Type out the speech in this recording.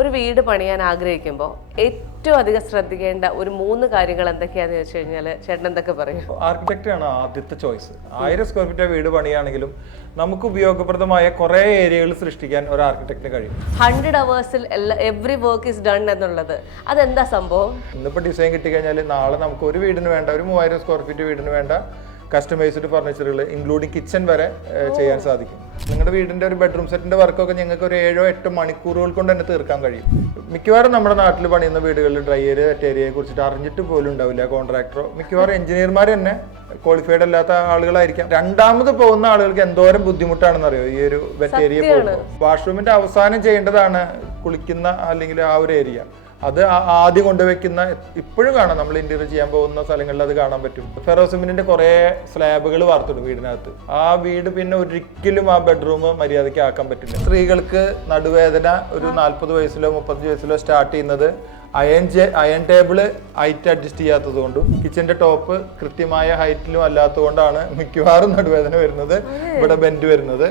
ഒരു വീട് പണിയാൻ ആഗ്രഹിക്കുമ്പോൾ ഏറ്റവും അധികം ശ്രദ്ധിക്കേണ്ട ഒരു 3 കാര്യങ്ങൾ എന്തൊക്കെയാണെന്ന് ചോദിച്ചു കഴിഞ്ഞാൽ ചേട്ടൻ എന്തൊക്കെ പറയും? ആർക്കിടെക്റ്റ് ആണ് ആദ്യത്തെ ചോയ്സ്. 1000 സ്ക്വയർ ഫീറ്റ് വീട് പണിയാണെങ്കിലും നമുക്ക് ഉപയോഗപ്രദമായ കുറെ ഏരിയകൾ സൃഷ്ടിക്കാൻ ഒരു ആർക്കിടെക്റ്റിന് കഴിയും. 100 hours every work is done എന്നുള്ളത് അതെന്താ സംഭവം? ഇന്നിപ്പോൾ ഡിസൈൻ കിട്ടിക്കഴിഞ്ഞാൽ നാളെ നമുക്ക് ഒരു വീടിന് വേണ്ട, ഒരു 3000 സ്ക്വയർ ഫീറ്റ് വീടിന് വേണ്ട കസ്റ്റമൈസ്ഡ് ഫർണിച്ചറുകൾ ഇൻക്ലൂഡിങ് കിച്ചൺ വരെ ചെയ്യാൻ സാധിക്കും. നിങ്ങളുടെ വീടിന്റെ ഒരു ബെഡ്റൂം സെറ്റിന്റെ വർക്കൊക്കെ ഞങ്ങൾക്ക് ഒരു 7-8 മണിക്കൂറുകൾ കൊണ്ട് തന്നെ തീർക്കാൻ കഴിയും. മിക്കവാറും നമ്മുടെ നാട്ടിൽ പണിയുന്ന വീടുകളിൽ ഡ്രൈ ഏരിയ വെറ്റ് ഏരിയയെ കുറിച്ചിട്ട് അറിഞ്ഞിട്ട് പോലും ഉണ്ടാവില്ല കോൺട്രാക്ടറോ. മിക്കവാറും എഞ്ചിനീയർമാർ തന്നെ ക്വാളിഫൈഡ് അല്ലാത്ത ആളുകളായിരിക്കാം. രണ്ടാമത് പോകുന്ന ആളുകൾക്ക് എന്തോരം ബുദ്ധിമുട്ടാണെന്ന് അറിയോ ഈ ഒരു വെറ്റ് ഏരിയ പോകുമ്പോൾ. വാഷ്റൂമിന്റെ അവസാനം ചെയ്യേണ്ടതാണ് കുളിക്കുന്ന അല്ലെങ്കിൽ ആ ഒരു ഏരിയ. അത് ആദ്യം കൊണ്ടുവയ്ക്കുന്ന ഇപ്പോഴും കാണാം. നമ്മൾ ഇന്റീരിയർ ചെയ്യാൻ പോകുന്ന സ്ഥലങ്ങളിൽ അത് കാണാൻ പറ്റും. ഫെറോസിമെന്റിന്റെ കുറെ സ്ലാബുകൾ വാർത്തിടും വീടിനകത്ത്. ആ വീട് പിന്നെ ഒരിക്കലും ആ ബെഡ്റൂം മര്യാദയ്ക്ക് ആക്കാൻ പറ്റില്ല. സ്ത്രീകൾക്ക് നടുവേദന ഒരു 40 വയസ്സിലോ 35 വയസ്സിലോ സ്റ്റാർട്ട് ചെയ്യുന്നത് അയൺ ടേബിള് ഹൈറ്റ് അഡ്ജസ്റ്റ് ചെയ്യാത്തത് കൊണ്ടും കിച്ചന്റെ ടോപ്പ് കൃത്യമായ ഹൈറ്റിലും അല്ലാത്തത് കൊണ്ടാണ് മിക്കവാറും നടുവേദന വരുന്നത്, ഇവിടെ ബെൻഡ് വരുന്നത്.